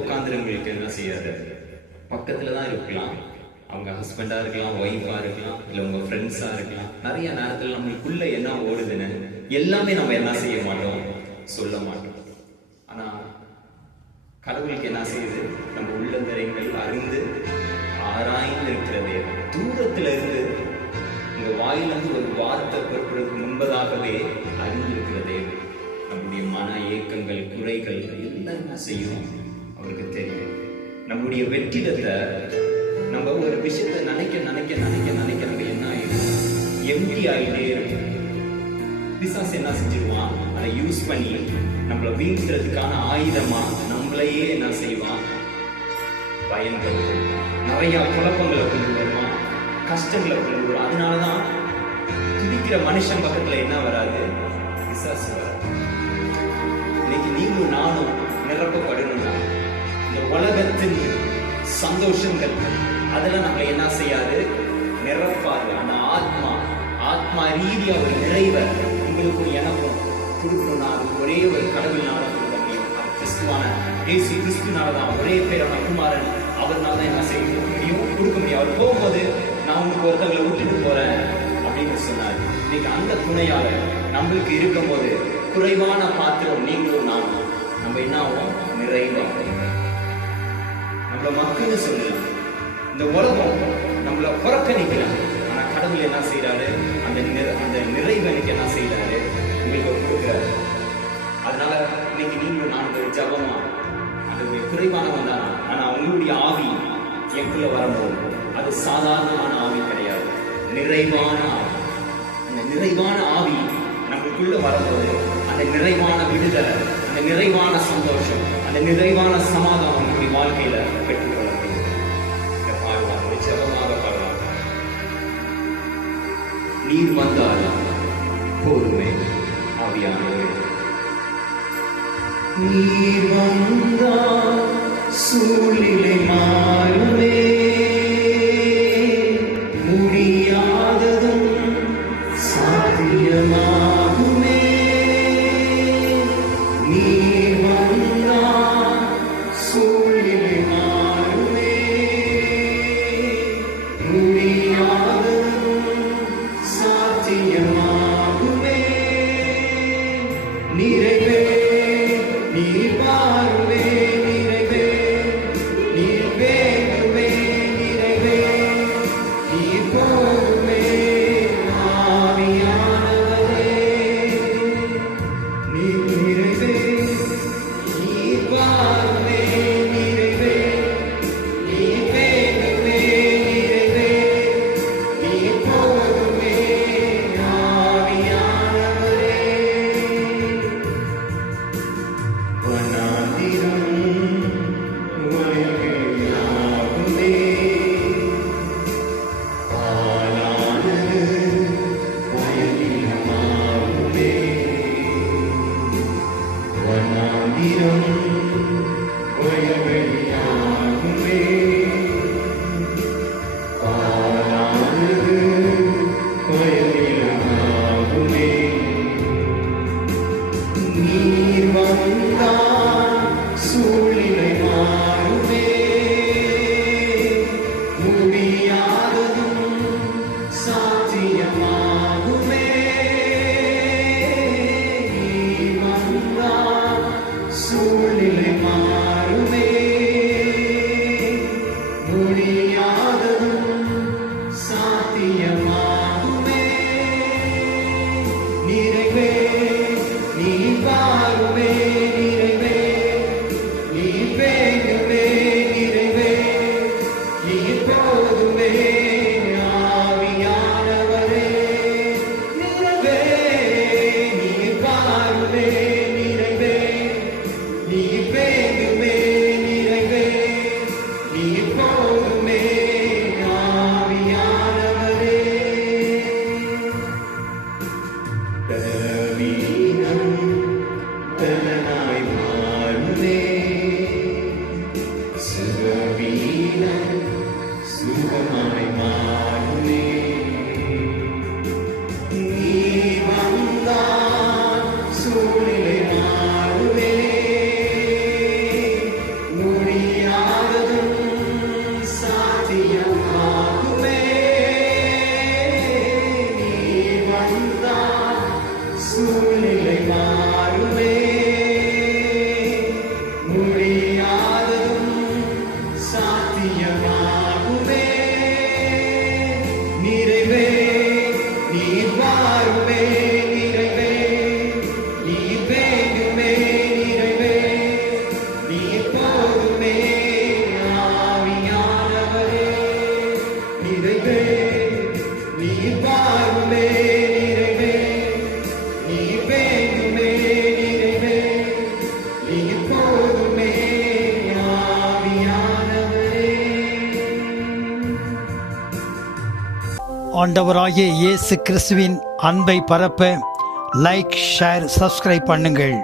உட்காந்துருவங்களுக்கு என்ன செய்யாது, பக்கத்துல தான் இருக்கலாம். அவங்க ஹஸ்பண்டா இருக்கலாம், ஒய்ஃபா இருக்கலாம், இல்லை உங்க ஃப்ரெண்ட்ஸா இருக்கலாம். நிறைய நேரத்தில் நம்மளுக்குள்ள என்ன ஓடுதுன்னு எல்லாமே நம்ம என்ன செய்ய மாட்டோம், சொல்ல மாட்டோம். ஆனா கடவுளுக்கு என்ன செய்யுது, நம்ம உள்ளந்தரைகள் அறிந்து ஆராய்ந்து இருக்கிறதே. தூரத்துல இருந்து உங்க வாயிலிருந்து ஒரு வார்த்தை பிறப்பதற்கு முன்பதாகவே அறிந்திருக்கிறதே. நம்முடைய மன ஏக்கங்கள், குறைகள் எல்லாம் என்ன செய்யும் அவருக்கு தெரியும். நம்முடைய வெற்றிடத்தை நம்ம ஒரு விஷயத்தை நினைக்க நினைக்க நினைக்க நினைக்க நம்ம என்ன ஆயிடும், எம்டி ஆகிட்டே இருக்கும். பிசாசு என்ன செஞ்சிருவான், அதை யூஸ் பண்ணி நம்மளை வீழ்த்துறதுக்கான ஆயுதமா நம்மளையே என்ன செய்வான், பயன்படுது. நிறைய குழப்பங்களை கொண்டு வருவான், கஷ்டங்களை கொண்டு வருவான். அதனாலதான் துடிக்கிற மனுஷன் பக்கத்துல என்ன வராது, பிசாசு வராது. இன்னைக்கு நீங்களும் நானும் நிரப்பப்படணும்னா இந்த உலகத்தின் சந்தோஷங்கள் அதெல்லாம் நம்ம என்ன செய்யாது, நிரப்பாது. அந்த ஆத்மா ரீதியா ஒரு நிறைவை உங்களுக்கு எனக்கும் கொடுக்கணும்னா அது ஒரே ஒரு கடவுள்னால கொடுக்க முடியும். அது கிறிஸ்துவான இயேசு கிறிஸ்துனாலதான், ஒரே பேரான குமாரன் அவர்னால தான் என்ன செய்ய முடியும், கொடுக்க முடியும். அவர் போகும்போது நான் உங்களுக்கு ஒருத்தங்களை விட்டுட்டு போறேன் அப்படின்னு சொன்னார். இன்னைக்கு அந்த துணையால நம்மளுக்கு இருக்கும் போது குறைவான பாத்திரம் நீங்களும் நானும் நம்ம என்ன ஆகும், நிறைவாகும். நம்மள மக்கள்னு சொல்லலாம், இந்த உலகம் நம்மள புறக்கணிக்கலாம். ஆனா கடவுள் என்ன செய்யறாரு, அந்த நிறைவனுக்கு என்ன செய்யறாரு, உங்களுக்கு கொடுக்கிறாரு. அதனால இன்னைக்கு நீங்களும் நான் ஜபமா அது குறைவானவன் தான். ஆனா அவங்களுடைய ஆவி எனக்குள்ள வரும்போது அது சாதாரணமான ஆவி கிடையாது, நிறைவான ஆவி. அந்த நிறைவான ஆவி நம்மளுக்குள்ள வரும்போது அந்த நிறைவான விடுதலை, அந்த நிறைவான சந்தோஷம், அந்த நிறைவான சமாதானம் நம்முடைய வாழ்க்கையில பெற்றுக்கொள்ள முடியும். இந்த பாடுவாங்க, ஜபமாக பாடுவாங்க. நீர் வந்தாலும் போதுமே ஆவியானவரே, நீர் வந்தால் சூழ்நிலை மாறுமே, முடியாததும் சாத்தியமாகுமே. நீர் வந்தால் சூழ்நிலை மாறுமே, முடியாததும் சாத்தியமாகுமே. நிறைவே நீர் வாருமே, நிறைவே நீர் வேண்டுமே, நிறைவே நீர் போதுமே. ஆவியானவரே நீர் நிறைவே நீர் வாருமே, நிறைவே நீர் வேண்டுமே, நிறைவே நீர் போதுமே. ஆவியானவரே வனாந்திரம் வயல்வெளியாகுமே, பாலானது வயலினமாகுமே. வனாந்திரம் வயல்வெளியாகுமே, பாலானது வயலினமாகுமே. நீர் வந்தால் சூழ்நிலை மாறுமே, முடியாததும் சாத்தியமாகுமே. நீர் வந்தால் சூழ்நிலை மாறுமே, முடியாததும் சாத்தியமாகுமே. நிறைவே நீர் வாருமே, நிறைவே நீர் வேண்டுமே, நிறைவே நீர் போதுமே. ஆவியானவரே நிறைவே நீர் வாருமே, நிறைவே நீர் வேண்டுமே, நிறைவே நீர் போதுமே. ஆவியானவரே பலவீனம் பலனாய் மாறுமே, சுகவீனம் சுகமாய் மாறுமே. நீர் வந்தால் சூழ்நிலை மாறுமே, முடியாததும் சூழ்நிலை மாறுமே, முடியாததும் சாத்தியமாகுமே. நிறைவே நீர் வாருமே, நிறைவே நீர் வேண்டுமே, நிறைவே நீர் போதுமே. ஆவியானவரே நிறைவே நீர் வாருமே, நிறைவே நீர் வேண்டுமே, நிறைவே நீர் போதுமே. ஆவியானவரே. ஆண்டவராகிய இயேசு கிறிஸ்துவின் அன்பை பரப்ப லைக், ஷேர், சப்ஸ்கிரைப் பண்ணுங்கள்.